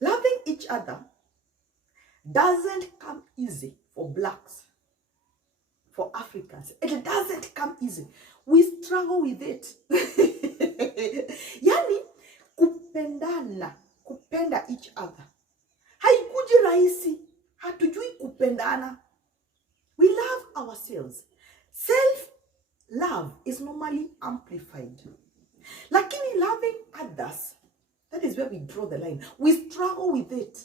Loving each other doesn't come easy for blacks, for Africans. It doesn't come easy. We struggle with it. Yani, kupenda each other. Haikuji rahisi. Hatujui kupendana. We love ourselves. Self-love is normally amplified. Lakini loving others, that is where we draw the line. We struggle with it.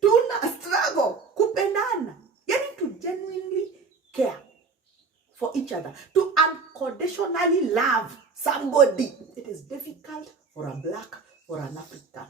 Tuna struggle kupendana. Yani to genuinely care for each other. To unconditionally love somebody. It is difficult for a black, for an African.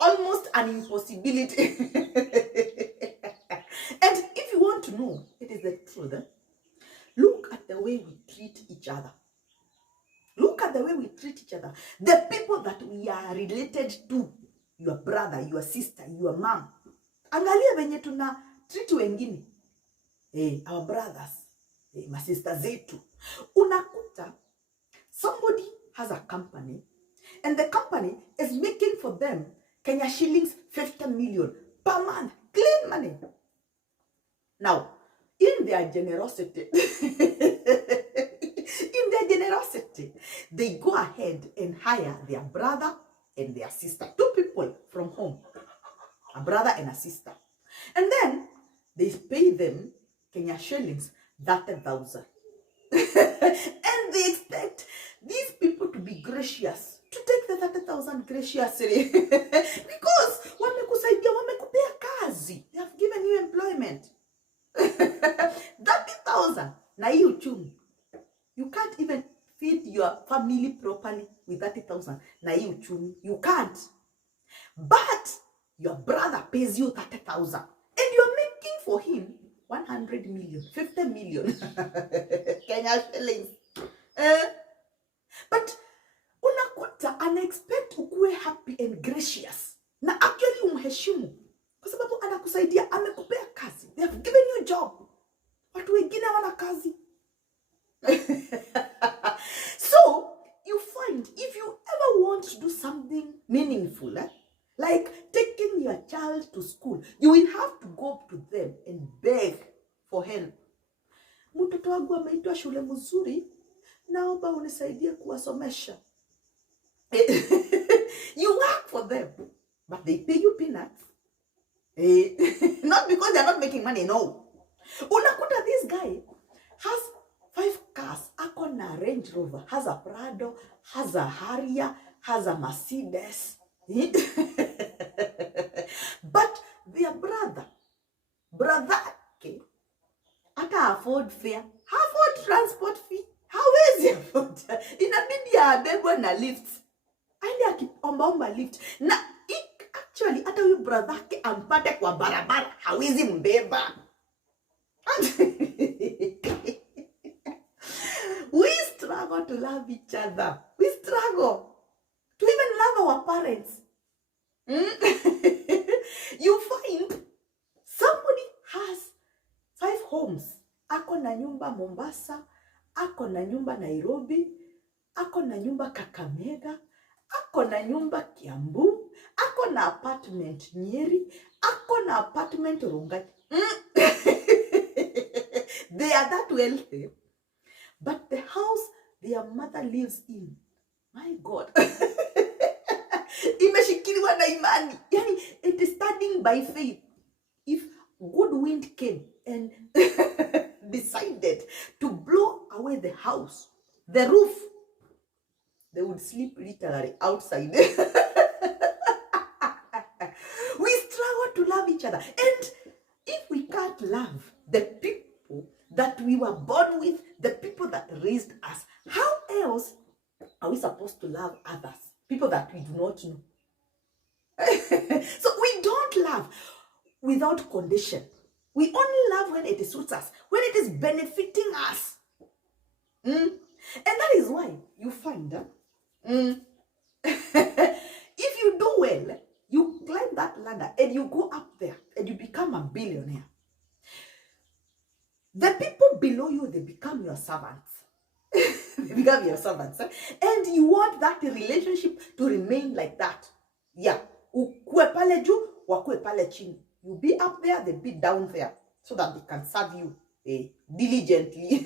Almost an impossibility. And if you want to know, it is the truth. Look at the way we treat each other. Look at the way we treat each other. The people that we are related to. Your brother, your sister, your mom. Angalia venye tuna treat wengine. Our brothers. My sister zetu. Unakuta, somebody has a company. And the company is making for them Kenya shillings 50 million per month. Clean money. Now, in their generosity, they go ahead and hire their brother and their sister. 2 people from home. A brother and a sister. And then, they pay them Kenya shillings 30,000. And they expect these people to be gracious. To take the 30,000 graciously. Because wamekusaidia, wamekupea kazi. They have given you employment. 30,000. Na hii uchumi. You can't even feed your family properly with 30,000. Na hii uchumi. You can't. But your brother pays you 30,000. And you're making for him 100 million, 50 million. Kenya shillings. But unakuta unexpect ukue happy and gracious. Na actually umheshimu. Kwa sababu anakusaidia, amekupea kazi. They have given you job. Watu wengine wana kazi. So, you find if you ever want to do something meaningful, like taking your child to school, you will have to go to them and beg for help. Mtoto wangu ameitwa shule mzuri, naomba unisaidie kuwasomesha. You work for them, but they pay you peanuts. Not because they're not making money, no. Unakuta this guy has 5 cars. Ako na Range Rover, has a Prado, has a Harrier, has a Mercedes. But their brother, okay, ata afford fare, afford transport fee. Hawezi afford. Inabidi abebwe na lift. Aende akiomba lift. Na actually hata huyu brother yake ampate kwa barabara, hawezi mbeba. We struggle to love each other. We struggle to even love our parents. You find somebody has 5 homes. Ako na nyumba Mombasa, ako na nyumba Nairobi, ako na nyumba Kakamega, ako na nyumba Kiambu, ako na apartment Nyeri, ako na apartment Rongai. They are that wealthy. But the house their mother lives in, my God, imeshikiliwa na imani. Yani, it is standing by faith. If good wind came and decided to blow away the house, the roof, they would sleep literally outside. We struggle to love each other. And if we can't love the people that we were born with, the people that raised us, how else are we supposed to love others? People that we do not know. So we don't love without condition. We only love when it suits us, when it is benefiting us. And that is why you find that if you do well, you climb that ladder and you go up there and you become a billionaire. The people below you, they become your servants. They become your servants. And you want that relationship to remain like that. Yeah. Ukue pale juu, wakue pale chini. You be up there, they be down there. So that they can serve you diligently.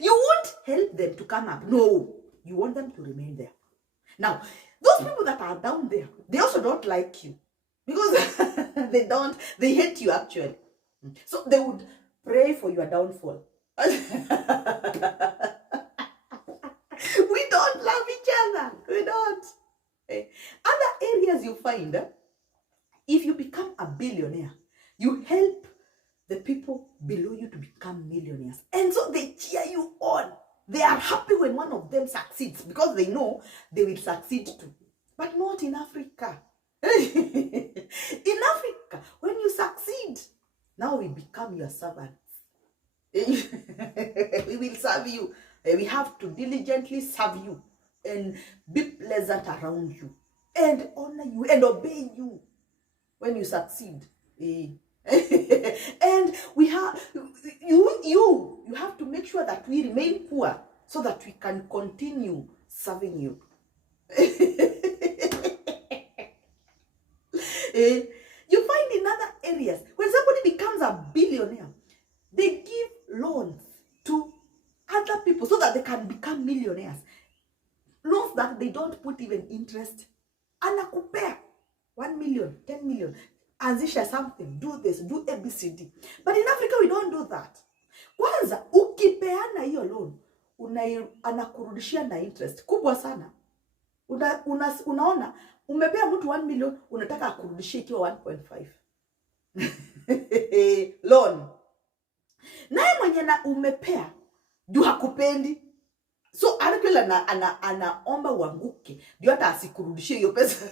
You won't help them to come up. No. You want them to remain there. Now, those people that are down there, they also don't like you. Because they hate you actually. So they would pray for your downfall. We don't love each other. We don't. Other areas you find, if you become a billionaire, you help the people below you to become millionaires. And so they cheer you on. They are happy when one of them succeeds because they know they will succeed too. But not in Africa. In Africa, when you succeed, now we become your servants. We will serve you. We have to diligently serve you and be pleasant around you and honor you and obey you when you succeed. And we have you have to make sure that we remain poor so that we can continue serving you. You find in other areas when somebody becomes a billionaire, they give loans to other people so that they can become millionaires. Loans that they don't put even interest. Anakupea 1 million, 10 million. Anzisha something, do this, do ABCD. But in Africa, we don't do that. Kwanza, ukipeana hiyo loan, anakurudishia na interest kubwa sana. Unaona, umepea mtu 1 million, unataka akurudishie ikiwa 1.5. Loan. Naye mwenye na umepea, juu hakupendi. So, anaomba uanguke. Ndio hata asikurudishie hiyo pesa.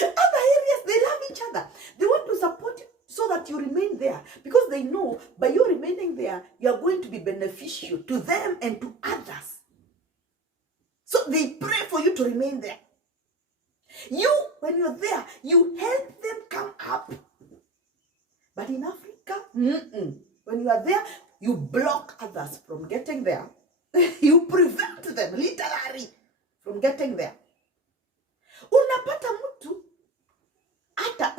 Other areas, they love each other. They want to support you so that you remain there. Because they know by you remaining there, you are going to be beneficial to them and to others. So they pray for you to remain there. You, when you're there, you help them come up. But in Africa, when you are there, you block others from getting there. You prevent them, literally, from getting there. Unapata mtu ata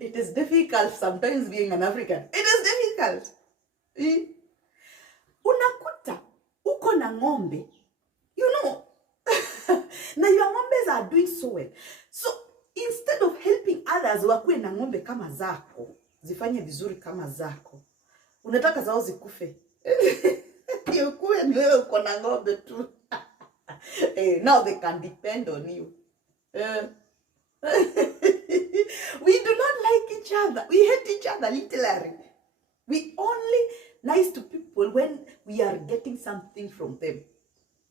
it is difficult sometimes being an African. It is difficult. Unakuta uko na ng'ombe, you know. Now your ng'ombes are doing so well. So instead of helping others wakue na ng'ombe kama zako, zifanye vizuri kama zako, unataka zao zikufe. Yukue ni wewe uko na ng'ombe tu. Now they can depend on you. We do not like each other. We hate each other, literally. We only nice to people when we are getting something from them.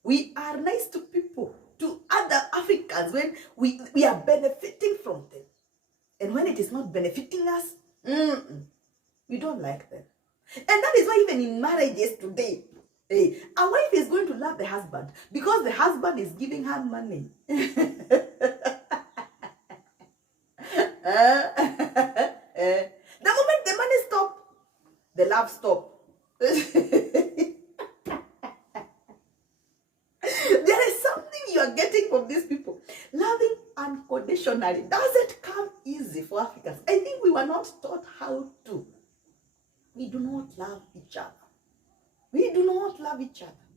We are nice to people, to other Africans, when we are benefiting from them. And when it is not benefiting us, we don't like them. And that is why even in marriages today, a wife is going to love the husband because the husband is giving her money. The moment the money stops, the love stops. There is something you are getting from these people. Loving unconditionally doesn't come easy for Africans. I think we were not taught how to. We do not love each other. We do not love each other.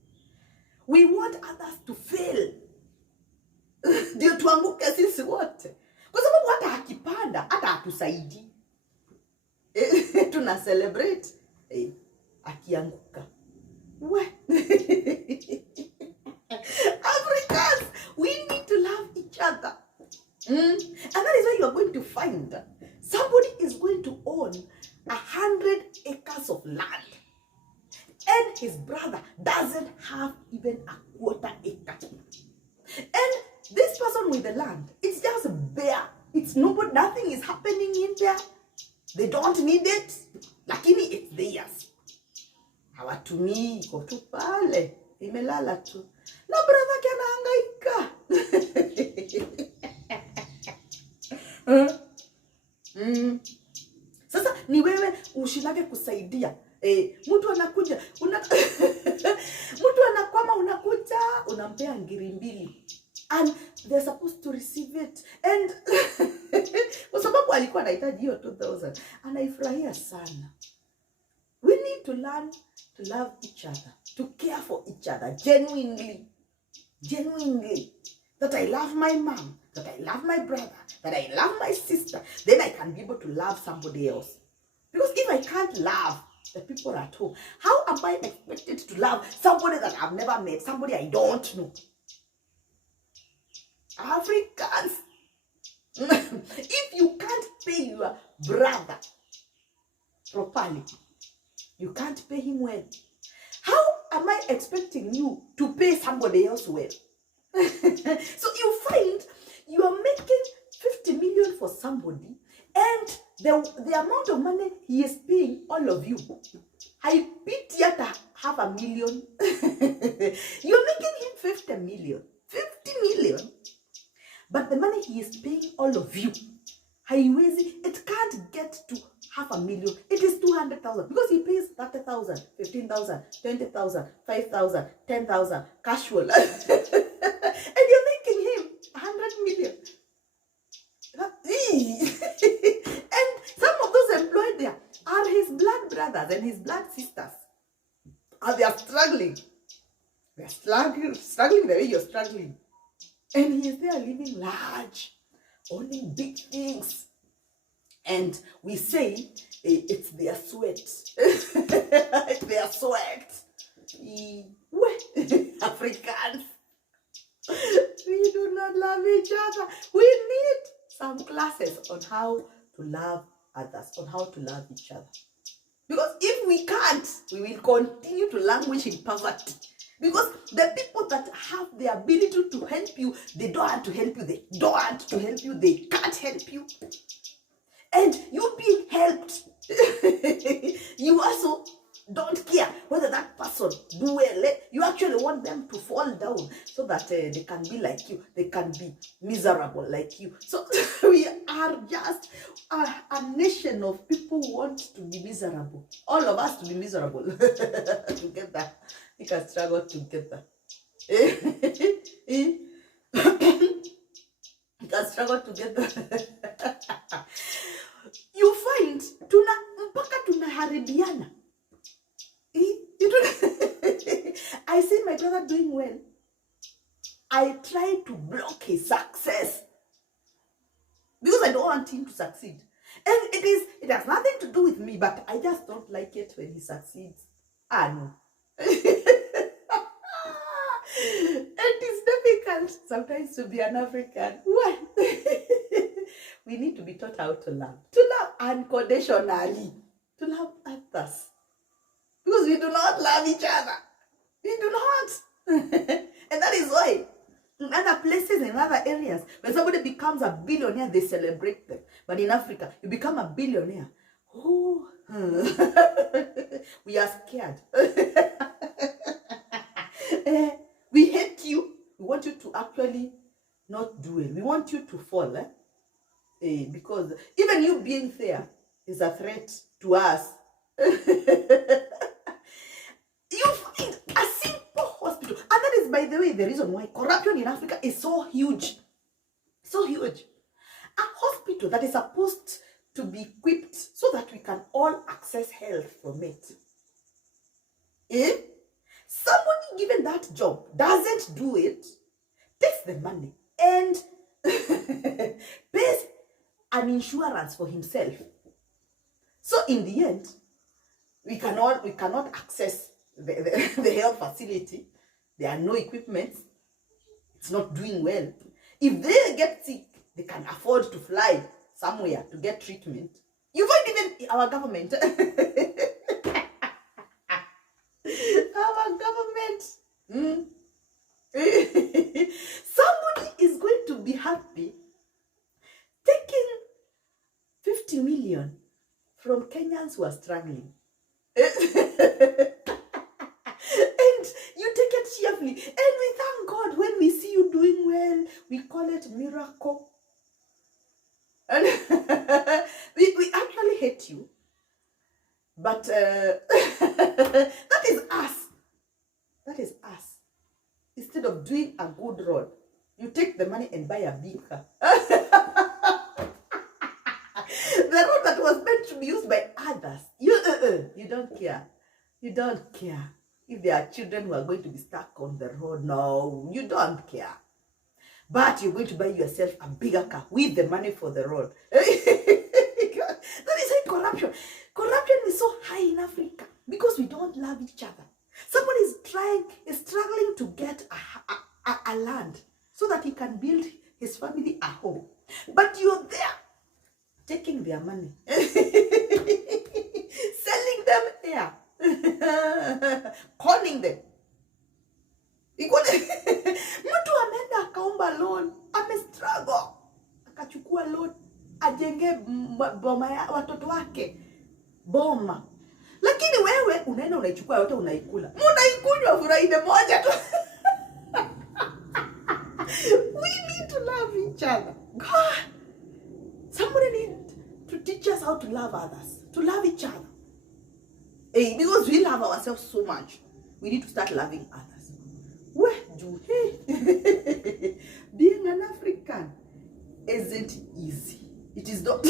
We want others to fail. Ndio tuanguke sisi wote. Kwa sababu hata akipanda, hata hatusaidii. Tuna celebrate. Akianguka. Africans, we need to love each other. And that is why you are going to find somebody is going to own 100 acres of land. And his brother doesn't have even a quarter acre. And this person with the land, it's just bare. It's nobody, nothing is happening in there. They don't need it. Lakini it's theirs. Hawatumii, iko tu pale. Imelala tu. Na brother kana hangaika. Sasa ni wewe ushindage kusaidia. Mtu anakuja, mtu anakwama, unakuja, unampea ngiri 2. And they're supposed to receive it. And kwa sababu alikuwa anahitaji hiyo 2000. Anaifurahia sana. We need to learn to love each other, to care for each other genuinely. That I love my mom, that I love my brother, that I love my sister. Then I can be able to love somebody else. Because if I can't love the people at home, how am I expected to love somebody that I've never met, somebody I don't know? Africans, if you can't pay your brother properly, you can't pay him well, how am I expecting you to pay somebody else well? So you find you are making 50 million for somebody, and the amount of money he is paying all of you, I pity at 500,000. You're making him 50 million. But the money he is paying all of you, it can't get to 500,000. It is 200,000 because he pays 30,000, 15,000, 20,000, 5,000, 10,000 casual. And you're making him 100 million. And some of those employed there are his blood brothers and his blood sisters. And they are struggling. They are struggling the way you're struggling. And he is there living large, owning big things. And we say it's their sweat. It's their sweat. Africans, we do not love each other. We need some classes on how to love others, on how to love each other. Because if we can't, we will continue to languish in poverty. Because the people that have the ability to help you, they don't want to help you. They don't want to help you. They can't help you. And you being helped, you also don't care whether that person do well. You actually want them to fall down so that they can be like you. They can be miserable like you. So we are just a nation of people who want to be miserable. All of us to be miserable together. We can struggle together. We can struggle together. You find mpaka tunaharibiana. I see my brother doing well. I try to block his success because I don't want him to succeed. And it has nothing to do with me, but I just don't like it when he succeeds. No. It is difficult sometimes to be an African. Why? We need to be taught how to love unconditionally, to love others, because we do not love each other. We do not. And that is why in other places, in other areas, when somebody becomes a billionaire, they celebrate them. But in Africa, you become a billionaire, oh, we are scared. We hate you. We want you to actually not do it. We want you to fall. Because even you being there is a threat to us. You find a simple hospital. And that is, by the way, the reason why corruption in Africa is so huge. So huge. A hospital that is supposed to be equipped so that we can all access health from it. Somebody given that job doesn't do it, takes the money and pays an insurance for himself. So in the end, we cannot access the health facility. There are no equipment. It's not doing well. If they get sick, they can afford to fly somewhere to get treatment. You find even our government. Our government. Somebody is going to be happy taking 50 million from Kenyans who are struggling. And you take it cheerfully. And we thank God when we see you doing well. We call it miracle. And we actually hate you, but that is us. That is us. Instead of doing a good road, you take the money and buy a big car. The road that was meant to be used by others. You don't care. You don't care. If there are children who are going to be stuck on the road, no, you don't care. But you're going to buy yourself a bigger car with the money for the road. That is like corruption. Corruption is so high in Africa because we don't love each other. Someone is struggling to get a land so that he can build his family a home. But you're there taking their money, selling them air, conning them. Mtu ameenda akaomba loan, amestruggle, akachukua loan, ajenge boma ya watoto wake, boma. Lakini wewe unaenda unaichukua yote unaikula. Munaikunywa furaide moja tu. We need to love each other. God, somebody need to teach us how to love others, to love each other. Hey, because we love ourselves so much, we need to start loving others. Being an African isn't easy. It is not.